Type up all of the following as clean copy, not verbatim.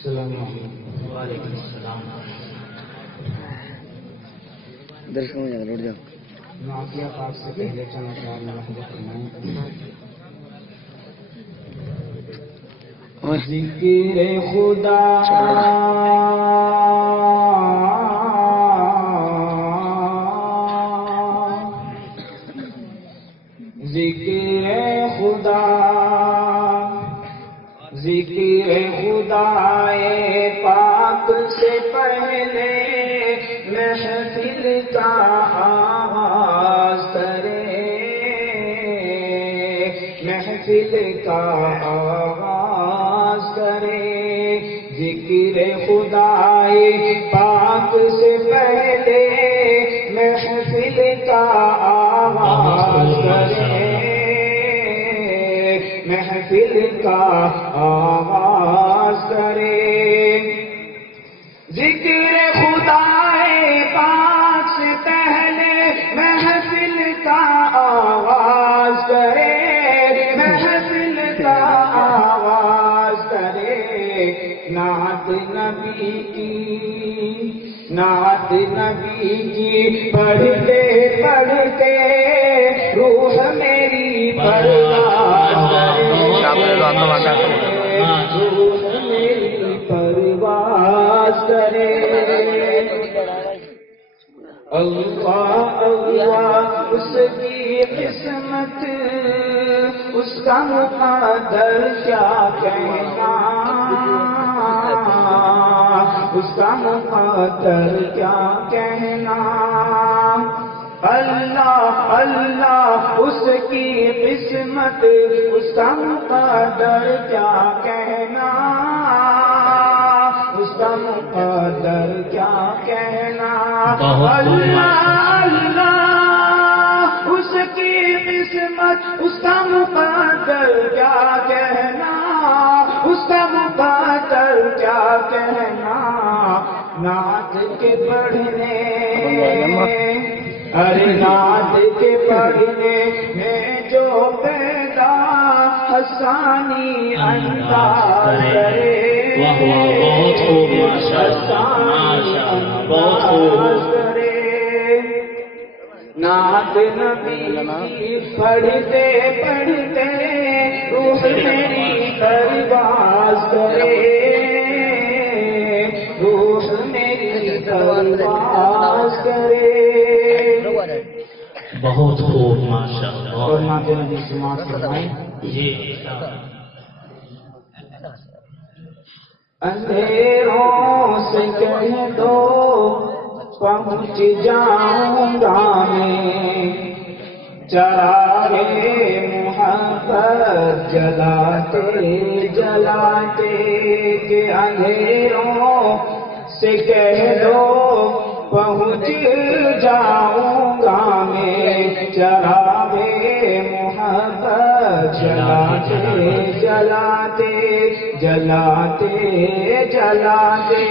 السلام علیکم. وعلیکم السلام. درشن میں لوٹ جاؤ. نعتیہ پاک سے پہلے چند اشعار ملاحظہ فرمائیں. ذکر خدا ذکر خدا ذکر خدائے پاک سے پہلے محفل کا آغاز کرے محفل کا آغاز کرے ذکر خدائے پاک سے پہلے محفل کا آغاز کرے محفل کا آغاز کرے ذکر خدائے پاک سے پہلے محفل کا آغاز کرے محفل کا آغاز کرے نعت نبی کی نعت نبی کی پڑھتے پڑھتے روح میری پرواز روح میری پرواز کرے اللہ اللہ اس کی قسمت اس کا مقدر کیا کہنا اس کا مقدر کیا کہنا اللہ اللہ اس کی قسمت اس کا مقدر کیا کہنا اس کا مقدر کیا کہنا اللہ اللہ اس کی قسمت اس کا مقدر کیا کہنا اس کا مقدر کیا کہنا نعت کے پڑھنے ارے نعت کے پڑھنے میں جو پیدا حسانی انداز کرے نعت نبی پڑھتے پڑھتے روح میری پرواز کرے روح میری پرواز کرے. بہت خوب ماشاءاللہ. اور نعت نبی سماعت فرمائیں. جی اندھیروں سے کہہ دو پہنچ جاؤں گا میں چراغے محبت جلاتے جلاتے کہ اندھیروں سے کہہ دو پہنچ جاؤں گا میں چراغے محبت جلاتے جلاتے جلاتے جلاتے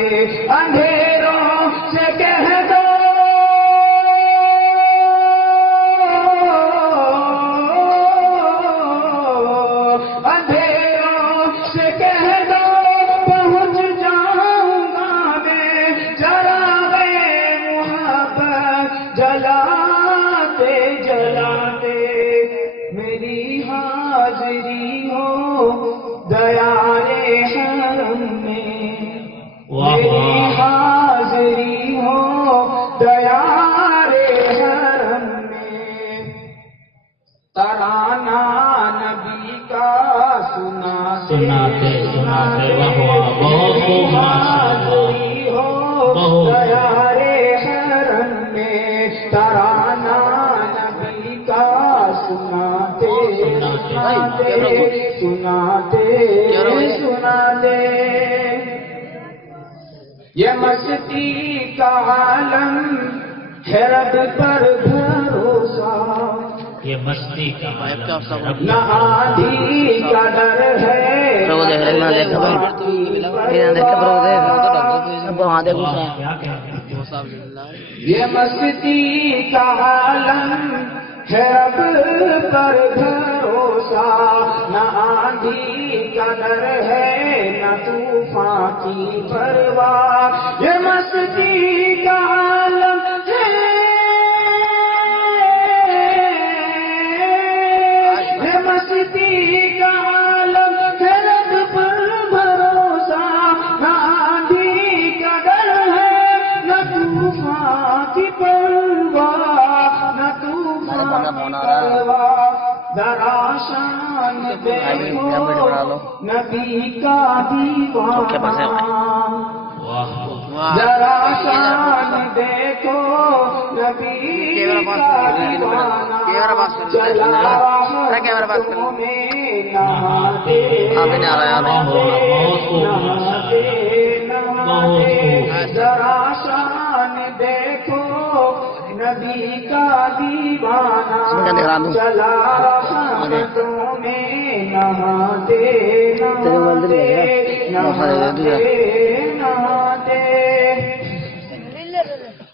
اندھیروں سے کہہ دو اندھیروں سے کہہ دو پہنچ جاؤں گا میں چراغے محبت جلاتے جلاتے میری حاضری ہو دیارے حرم میں میری حاضری ہو دیارے حرم میں ترانہ نبی کا سناتے سناتے حاضری ہو دیارے حرم میں ترانہ نبی کا سناتے سناتے سناتے یہ مستی کا عالم ہے رب پر بھروسہ یہ مستی کا نہ آندھی کا ڈر ہے یہ مستی کا عالم ہے رب پر بھروسہ نہ آندھی کا ڈر ہے نہ طوفان کی پرواہ یہ مستی کا عالم ہے یہ مستی کا عالم ہے رب پر بھروسہ نہ آندھی کا ڈر ہے نہ طوفان کی پرواہ نہ طوفان کی پرواہ ذرا شان دیکھو نبی کا دیوانہ ذرا شان دیکھو نبی کا دیوانہ چلا راہوں میں نہاتے ذرا شان دیکھو نبی کا دیوانہ چلا راہوں میں نہاتے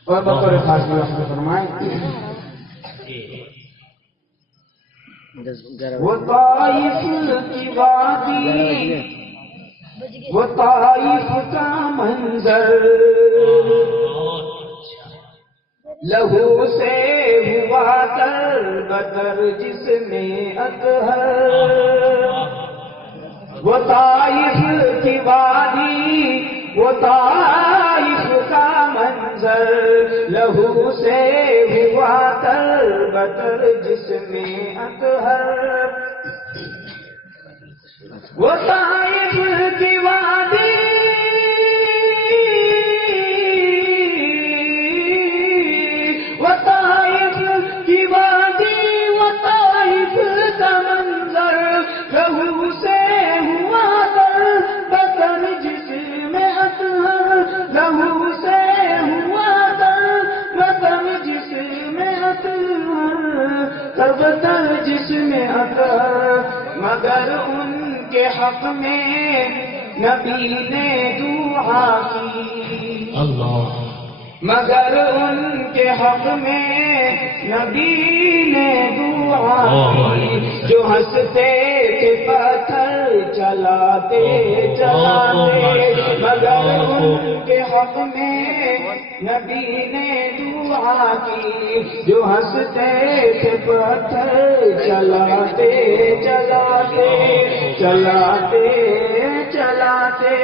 اور بطور خاص میں فرمائیں وہ طائف کی وادی وہ طائف کا منظر لہو سے ہوا تر بتر جس میں اطہر وہ طائف کی وادی وہ طائف کا منظر لہو سے ہوا تر بتر جس میں اطہر وہ طائف کی وادی جس میں مگر ان کے حق میں نبی نے دعا کی اللہ مگر ان کے حق میں نبی نے دعا کی جو ہنستے تھے پتھر چلاتے چلاتے مگر ان کے حق میں نبی نے دعا کی جو ہنستے تھے پتھر چلاتے چلاتے چلاتے چلاتے